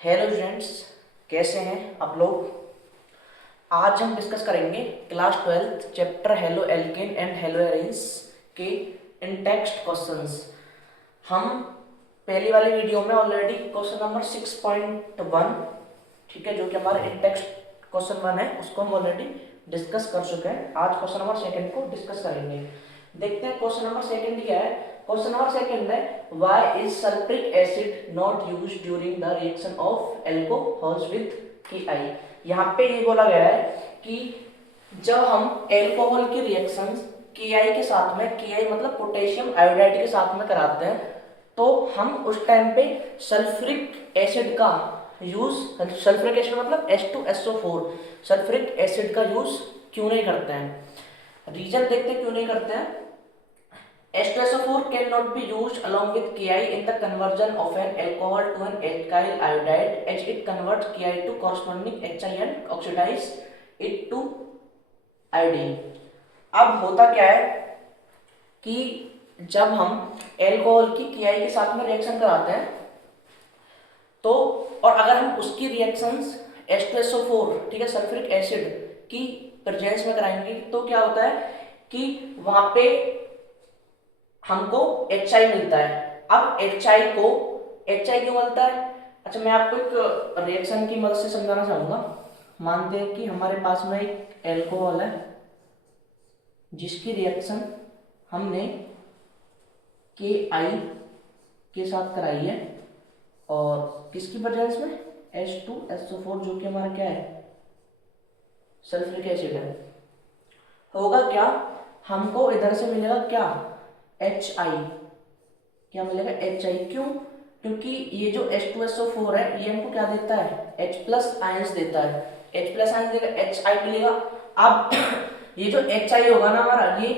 Hello friends, कैसे हैं आप लोग। आज हम डिस्कस करेंगे class 12 chapter halo alkane and hello arenes के इन टेक्स्ट क्वेश्चंस। हम पहली वाली वीडियो में ऑलरेडी क्वेश्चन नंबर 6.1, ठीक है, जो कि हमारा इन टेक्स्ट क्वेश्चन 1 है, उसको हम ऑलरेडी डिस्कस कर चुके हैं। आज क्वेश्चन नंबर सेकंड को डिस्कस करेंगे। देखते हैं क्वेश्चन नंबर सेकंड क्या है। क्वेश्चन नंबर सेकंड है, why is sulphuric acid not used during the reaction of alcohols with KI। यहाँ पे ये बोला गया है कि जब हम एल्कोहल की रिएक्शन KI के साथ में, KI मतलब पोटेशियम आयोडाइड के साथ में कराते हैं, तो हम उस टाइम पे सल्फ्रिक एसिड का यूज, सल्फ्रिक एसिड मतलब H2SO4, सल्फ्रिक एसिड का यूज क्यों नहीं करते हैं। रीजन देखते हैं क्यों नहीं करते हैं। H2SO4 cannot be used along with KI in the conversion of an alcohol to an alkyl iodide, as it converts KI to corresponding HI and oxidize it to iodine। अब होता क्या है कि जब हम एल्कोहल की KI के साथ में रिएक्शन कराते हैं, तो और अगर हम उसकी रिएक्शंस H2SO4, ठीक है, सल्फ्रिक एसिड की प्रेजेंस में कराएंगे, तो क्या होता है कि वहां पे हमको HI मिलता है। अब HI क्यों मिलता है। अच्छा, मैं आपको एक रिएक्शन की मदद से समझाना चाहूंगा। मानते हैं कि हमारे पास में एक एल्कोहल है जिसकी रिएक्शन हमने KI के साथ कराई है, और किसकी प्रेजेंस में, H2SO4, जो कि हमारा क्या है, सल्फ्रिक एसिड है। होगा क्या, हमको इधर से मिलेगा क्या, HI। क्या मिलेगा, HI। क्यों, क्योंकि ये जो H2SO4 है ये हमको क्या देता है, H प्लस आयंस देता है। H प्लस आयंस देगा, HI मिलेगा। अब ये जो HI होगा ना हमारा, ये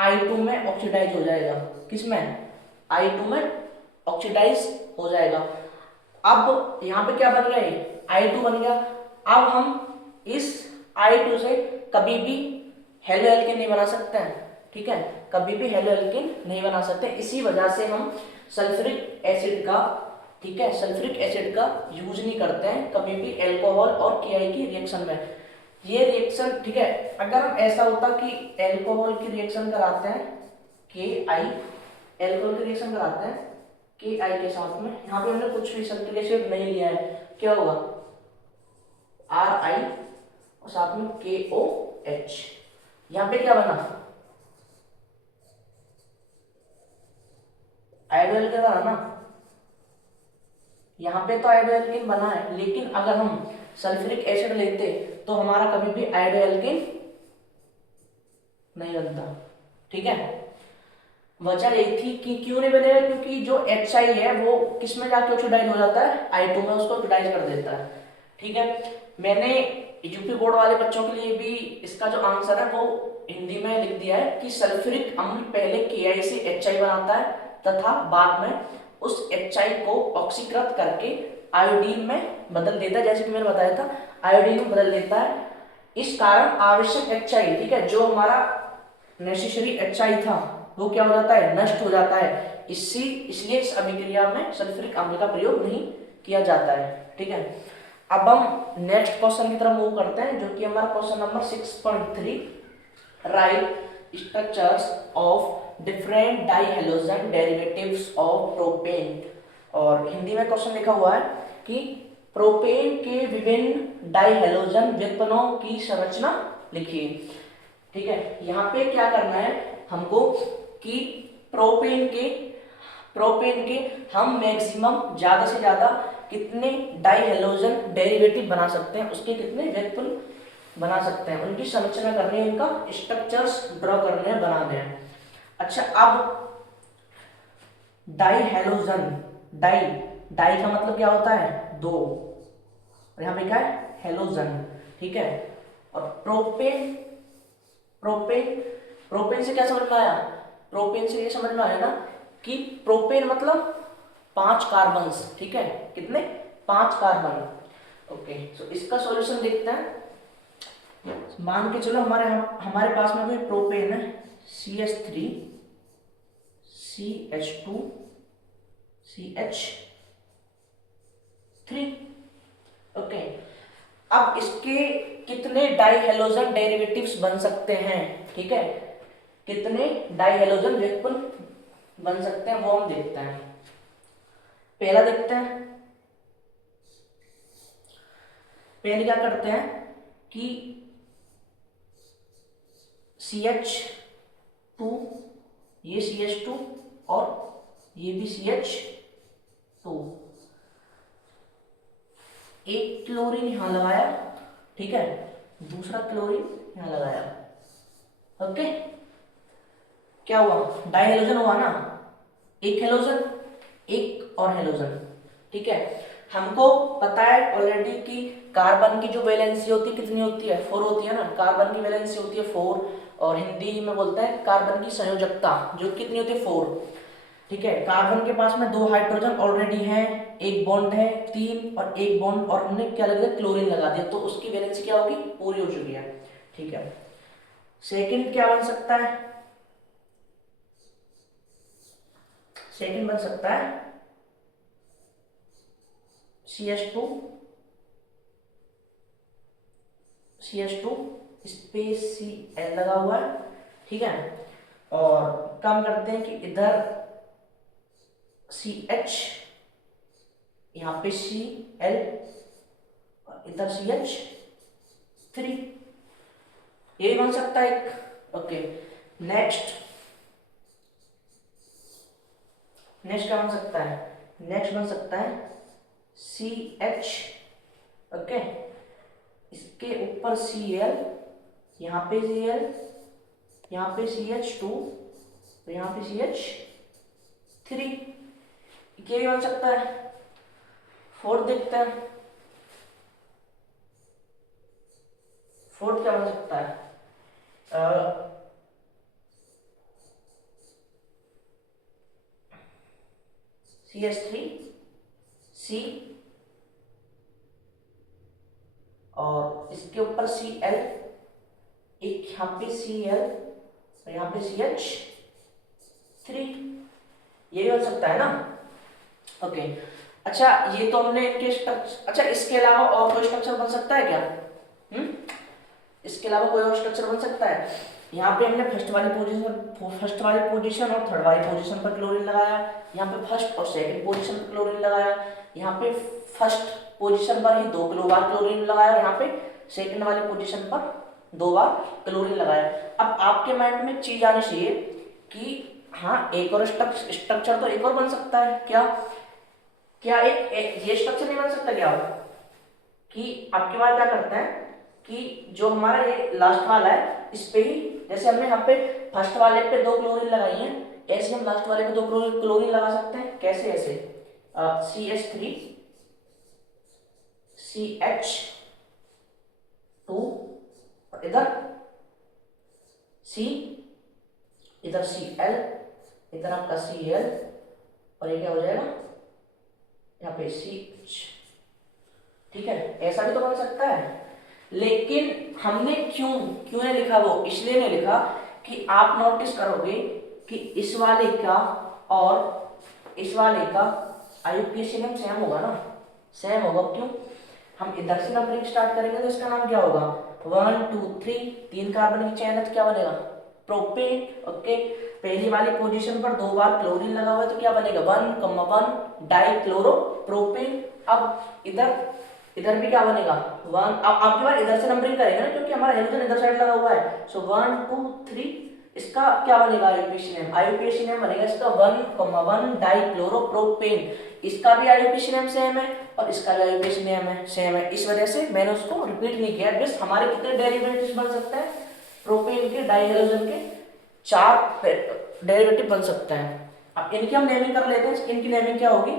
I2 में ऑक्सीडाइज हो जाएगा। किसमें, I2 में ऑक्सीडाइज हो जाएगा। अब यहाँ पे क्या बन गया, ये I2 बन गया। अब हम इस I2 से कभी भी हेलो एल्केन नहीं बना सकते हैं, ठीक है, कभी भी हेलो एल्केन नहीं बना सकते। इसी वजह से हम सल्फ्रिक एसिड का, ठीक है, सल्फ्रिक एसिड का यूज नहीं करते हैं कभी भी एल्कोहल और KI की रिएक्शन में। ये रिएक्शन, ठीक है, अगर हम ऐसा होता कि एल्कोहल की रिएक्शन कराते हैं KI, एल्कोहल की रिएक्शन कराते हैं KI के साथ में, यहाँ पे हमने कुछ भी सल्फ्रिक एसिड नहीं लिया है, क्या होगा, RI और साथ में KOH। यहाँ पे क्या बना, आयोडो एल्केन बना ना, यहाँ पे तो आयोडो एल्केन बना है, लेकिन अगर हम सल्फ्रिक एसिड लेते तो हमारा कभी भी आयोडो एल्केन नहीं बनता, ठीक है। वजह यही थी कि क्यों नहीं बनेगा, क्योंकि जो HI है वो किसमें जाके ऑक्सीडाइज हो जाता है, I2 में उसको ऑक्सीडाइज कर देता है, ठीक है। मैंने यूपी बोर्ड वाले बच्चों के लिए भी इसका जो आंसर है वो हिंदी में लिख दिया है कि सल्फ्यूरिक अम्ल पहले KI से HI बनाता है तथा बाद में उस HI को ऑक्सीकृत करके आयोडीन में बदल देता है, जैसे कि मैंने बताया था, आयोडीन में बदल देता है। इस कारण आवश्यक HI, ठीक है, जो हमारा नेसेसरी HI था वो क्या हो जाता है, नष्ट हो जाता है। इसलिए इस अभिक्रिया में सल्फ्यूरिक अम्ल का प्रयोग नहीं किया जाता है, ठीक है। अब हम नेक्स्ट क्वेश्चन की तरफ मूव करते हैं, जो कि हमारा question number 6.3, write structures of different dihalogen derivatives of propane. और हिंदी में क्वेश्चन लिखा हुआ है कि प्रोपेन के विभिन्न डाइहेलोजन व्युत्पन्नों की संरचना लिखिए, ठीक है। यहाँ पे क्या करना है हमको कि प्रोपेन के हम मैक्सिमम ज्यादा से ज्यादा कितने डाइहेलोजन डेरिवेटिव बना सकते हैं, उसके कितने व्युत्पन्न बना सकते हैं, उनकी संरचना करनी है, उनका स्ट्रक्चर्स ड्रॉ करने हैं, बनाने हैं। अच्छा, अब डाइहेलोजन, डाई का मतलब क्या होता है, दो, और यहाँ पे क्या है, हेलोजन, ठीक है। और प्रोपेन से क्या समझ में आया, प्रोपेन से ये समझ में आया ना कि प्रोपेन मतलब 5 कार्बन्स, ठीक है, कितने, 5 कार्बन। ओके, सो इसका सॉल्यूशन देखते हैं। मान के चलो हमारे पास में कोई प्रोपेन है, CH3 CH2 CH 3। ओके, अब इसके कितने डाई हेलोजन डेरिवेटिव्स बन सकते हैं, ठीक है, कितने डाई हेलोजन व्युत्पन्न बन सकते हैं वो हम देखते हैं। पहला देखते हैं, पहले क्या करते हैं कि CH2, ये CH2 और ये भी CH2, एक क्लोरीन यहां लगाया, ठीक है, दूसरा क्लोरीन यहां लगाया। ओके, क्या हुआ, डाई हेलोजन हुआ ना, एक हेलोजन एक और हेलोजन, ठीक है। हमको पता है ऑलरेडी कि कार्बन की जो वैलेंसी होती है कितनी होती है, 4 होती है ना, कार्बन की वैलेंसी होती है 4, और हिंदी में बोलते हैं कार्बन की संयोजकता जो कितनी होती है 4, ठीक है। कार्बन के पास में 2 हाइड्रोजन ऑलरेडी हैं, एक बॉन्ड है 3 और एक बॉन्ड, और हमने क्या लगा दिया, क्लोरीन लगा दिया, तो उसकी वैलेंसी क्या होगी, पूरी हो चुकी है, ठीक है। सेकंड क्या बन सकता है, सेकंड बन सकता है CH2 स्पेस Cl लगा हुआ है, ठीक है, और काम करते हैं कि इधर CH, यहां पे Cl और इधर CH3, ये बन सकता है एक। ओके, नेक्स्ट क्या बन सकता है, नेक्स्ट बन सकता है CH, ओके, इसके ऊपर Cl, यहाँ पे Cl, यहाँ पे CH2, तो यहाँ पे CH3, क्या भी बन सकता है। फोर्थ देखते हैं, फोर्थ क्या बन सकता है, CH3 C, और इसके ऊपर Cl, एक यहाँ पे Cl और यहाँ पे CH3, ये भी बन सकता है ना। ओके, अच्छा ये तो हमने इनके स्ट्रक्चर, अच्छा इसके अलावा और कोई स्ट्रक्चर बन सकता है क्या, इसके अलावा कोई और स्ट्रक्चर बन सकता है। यहाँ पे हमने फर्स्ट वाली पोजीशन और थर्ड वाली पोजीशन पर क्लोरीन लगाया, यहाँ पे फर्स्ट और सेकंड पोजीशन पर क्लोरीन लगाया, यहाँ पे फर्स्ट पोजीशन पर ही 2 बार क्लोरीन लगाया, और यहाँ पे सेकंड वाली पोजीशन पर 2 बार क्लोरीन लगाया। अब आपके माइंड में एक चीज आनी चाहिए कि हाँ, एक और स्ट्रक्चर तो एक और बन सकता है क्या, क्या एक ये स्ट्रक्चर नहीं बन सकता क्या, कि आपके बाद क्या करते हैं कि जो हमारा ये लास्ट वाला है इस पे ही, जैसे हमने यहाँ पे फर्स्ट वाले पे 2 क्लोरीन लगाई है, ऐसे हम लास्ट वाले पे 2 क्लोरीन लगा सकते हैं। कैसे, ऐसे CH3 CH2, इधर C, इधर Cl, इधर आपका Cl, और ये क्या हो जाएगा यहाँ पे CH, ठीक है, ऐसा भी तो बन सकता है। लेकिन हमने क्यों नहीं लिखा, वो इसलिए नहीं लिखा कि आप नोटिस करोगे कि इस वाले का और इस वाले का IUPAC नेम सेम होगा ना, सेम होगा। क्यों, हम इधर से नंबरिंग स्टार्ट करेंगे तो इसका नाम क्या होगा, 1 2 3, 3 कार्बन की चेन है तो क्या बनेगा, प्रोपेन। ओके, पहली वाली पोजीशन पर 2 बार क्लोरीन लगा हुआ है तो क्या बनेगा, 1,1 डाई क्लोरो प्रोपेन। अब इधर भी क्या बनेगा, 1, अब आपके बार इधर से नंबरिंग करेंगे ना, क्योंकि हमारा हेलोजन इधर साइड लगा हुआ है, सो 1 2 3, इसका क्या बनेगा, IUPAC नेम बनेगा इसका 1,1 डाई क्लोरो प्रोपेन। इसका भी IUPAC नेम सेम है और इसका भी IUPAC नेम है सेम है, इस वजह से मैंने उसको रिपीट नहीं किया। बस हमारे कितने डेरिवेटिव्स बन सकते हैं, प्रोपेन के, डाई हेलोजन के 4 डेरिवेटिव बन सकते हैं। अब इनकी हम नेमिंग कर लेते हैं। इनकी नेमिंग क्या होगी,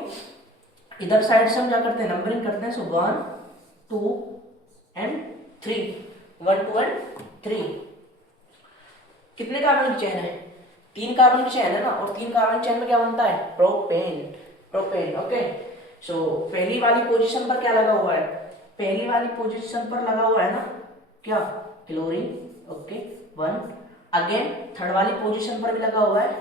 इधर साइड से हम क्या करते हैं, नंबरिंग करते हैं, सो 1 2 and 3, 1 2 and 3। कितने कार्बन की चेन है, 3 कार्बन की चेन है ना, और 3 कार्बन चेन में क्या बनता है, प्रोपेन। ओके, सो पहली वाली पोजीशन पर क्या लगा हुआ है, पहली वाली पोजीशन पर लगा हुआ है ना क्या, क्लोरीन। ओके, 1, अगेन थर्ड वाली पोजीशन पर भी लगा हुआ है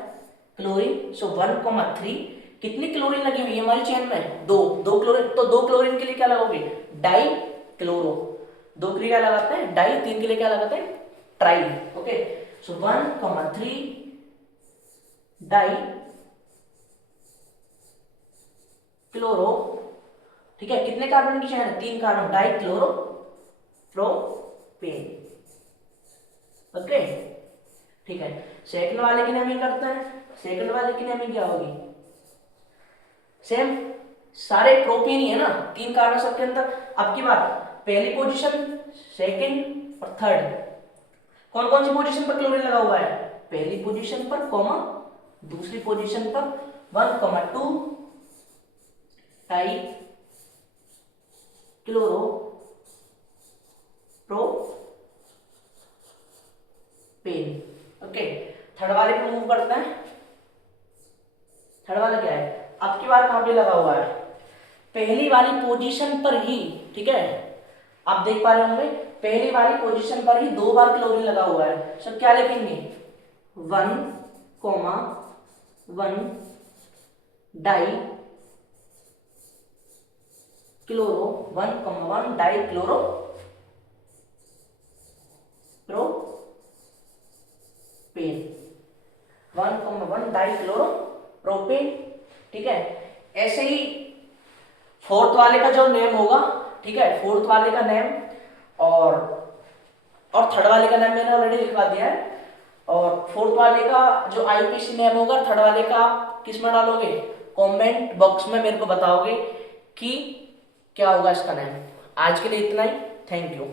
क्लोरीन, सो 1,3, कितनी क्लोरीन लगी हुई है हमारी चेन में? दो। दो क्लोरीन, तो दो क्लोरीन के लिए क्या लगाओगे? Die chloro. दो के लिए क्या लगाते हैं? डाई। तीन के लिए क्या लगाते हैं? ट्राई। ओके, सो 1,3 डाई क्लोरो। ठीक है, कितने कार्बन की चेन है? 3 carbon, die chloro propane. Okay, ठीक है। सेकंड वाले की नेमिंग करते हैं। सेकंड वाले की नेमिंग क्या होगी? सेम, सारे प्रोपेन ही है ना, 3 कार्बन सबके अंदर। अब की बात, पहली पोजीशन, सेकंड और थर्ड, कौन कौन सी पोजीशन पर क्लोरीन लगा हुआ है? पहली पोजीशन पर, कॉमा दूसरी पोजीशन पर 1,2 die chloro propane. Okay, third वाले को मूव करते हैं। थर्ड वाला क्या है? अब की बार कहां पे लगा हुआ है? पहली वाली पोजीशन पर ही। ठीक है, आप देख पा रहे होंगे पहली वाली पोजीशन पर ही 2 बार क्लोरीन लगा हुआ है। सब क्या लिखेंगे? 1,1 die chloro, 1,1 die chloro propane, 1,1 die chloro propane. ठीक है, ऐसे ही फोर्थ वाले का जो नेम होगा, ठीक है, फोर्थ वाले का नेम और थर्ड वाले का नेम मैंने ऑलरेडी लिखवा दिया है। और फोर्थ वाले का जो आईयूपीएसी नेम होगा, थर्ड वाले का आप किस में डालोगे? कमेंट बॉक्स में मेरे को बताओगे कि क्या होगा इसका नेम। आज के लिए इतना ही, थैंक यू।